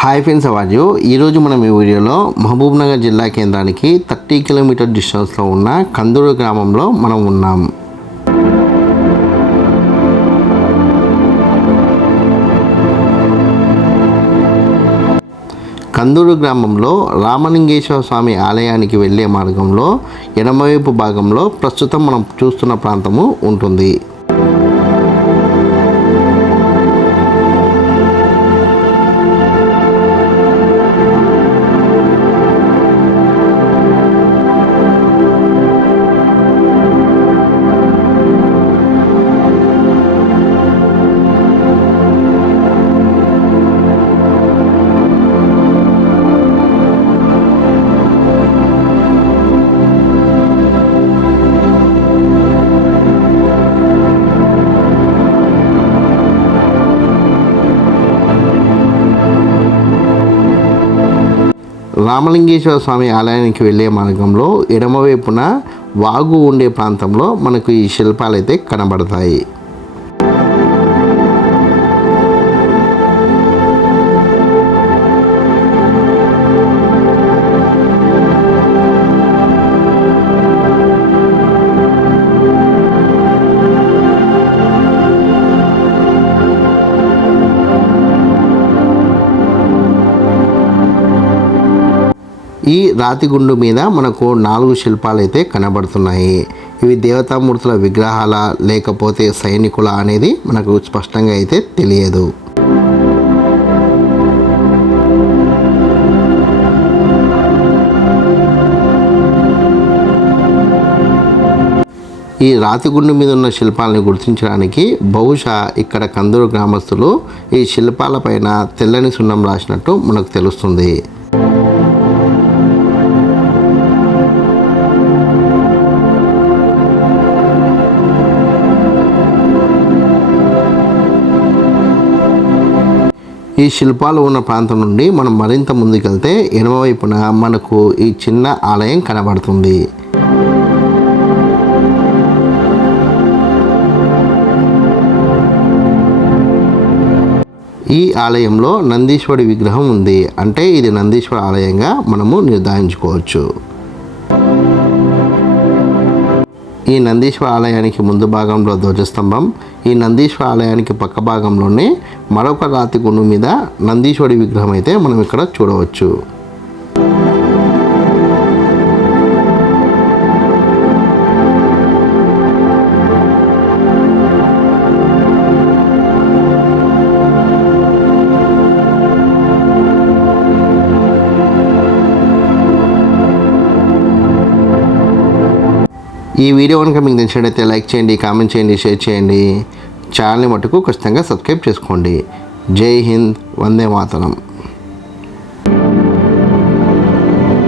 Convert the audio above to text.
Hi friends, అవార్యూ ఈరోజు మనం ఈ వీడియోలో మహబూబ్నగర్ జిల్లా కేంద్రానికి 30 కిలోమీటర్ డిస్టెన్స్లో ఉన్న కందూరు గ్రామంలో మనం ఉన్నాం. కందూరు గ్రామంలో రామలింగేశ్వర స్వామి ఆలయానికి వెళ్ళే మార్గంలో ఎడమవైపు భాగంలో ప్రస్తుతం మనం చూస్తున్న ప్రాంతము ఉంటుంది. రామలింగేశ్వర స్వామి ఆలయానికి వెళ్ళే మార్గంలో ఎడమవైపున వాగు ఉండే ప్రాంతంలో మనకు ఈ శిల్పాలు అయితే కనబడతాయి. ఈ రాతి గుండు మీద మనకు 4 శిల్పాలు అయితే కనబడుతున్నాయి. ఇవి దేవతామూర్తుల విగ్రహాల లేకపోతే సైనికుల అనేది మనకు స్పష్టంగా అయితే తెలియదు. ఈ రాతి గుండు మీద ఉన్న శిల్పాలని గుర్తించడానికి బహుశా ఇక్కడ కందూరు గ్రామస్తులు ఈ శిల్పాలపైన తెల్లని సున్నం రాసినట్టు మనకు తెలుస్తుంది. ఈ శిల్పాలు ఉన్న ప్రాంతం నుండి మనం మరింత ముందుకెళ్తే ఎడమవైపున మనకు ఈ చిన్న ఆలయం కనబడుతుంది. ఈ ఆలయంలో నందీశ్వరుడి విగ్రహం ఉంది. అంటే ఇది నందీశ్వర ఆలయంగా మనము నిర్ధారించుకోవచ్చు. ఈ నందీశ్వర ఆలయానికి ముందు భాగంలో ధ్వజస్తంభం, ఈ నందీశ్వర ఆలయానికి పక్క భాగంలోనే మరొక రాతి గుండు మీద నందీశ్వరుడి విగ్రహం అయితే మనం ఇక్కడ చూడవచ్చు. ఈ వీడియో కనుక మీకు నచ్చినట్లయితే లైక్ చేయండి, కామెంట్ చేయండి, షేర్ చేయండి. ఛానల్ని మటుకు ఖచ్చితంగా సబ్స్క్రైబ్ చేసుకోండి. జై హింద్, వందే మాతరం.